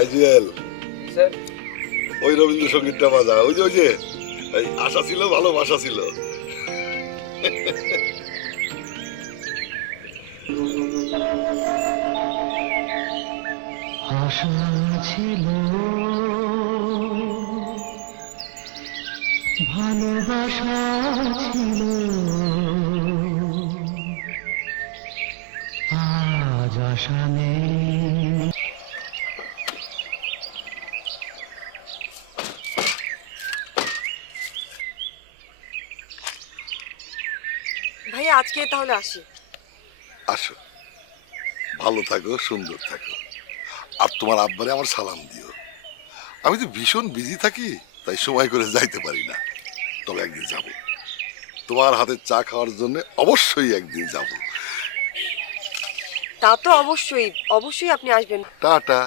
এই জুয়েল, স্যার। ওই রবীন্দ্রসঙ্গীতটা বাজা। ওই যে এই আশা ছিল ভালোবাসা ছিল। আশা ছিল ভালোবাসা ছিল, আজ আশা নেই। ভাই আজকে তাহলে আসি। আসো, ভালো থাকো, সুন্দর থাকো। আর তোমার আব্বারে আমার সালাম দিও। আমি তো ভীষণ বিজি থাকি, তাই সময় করে যাইতে পারি না। তবে একদিন যাব, তোমার হাতের চা খাওয়ার জন্য অবশ্যই একদিন যাব। তা তো অবশ্যই অবশ্যই আপনি আসবেন। টাটা।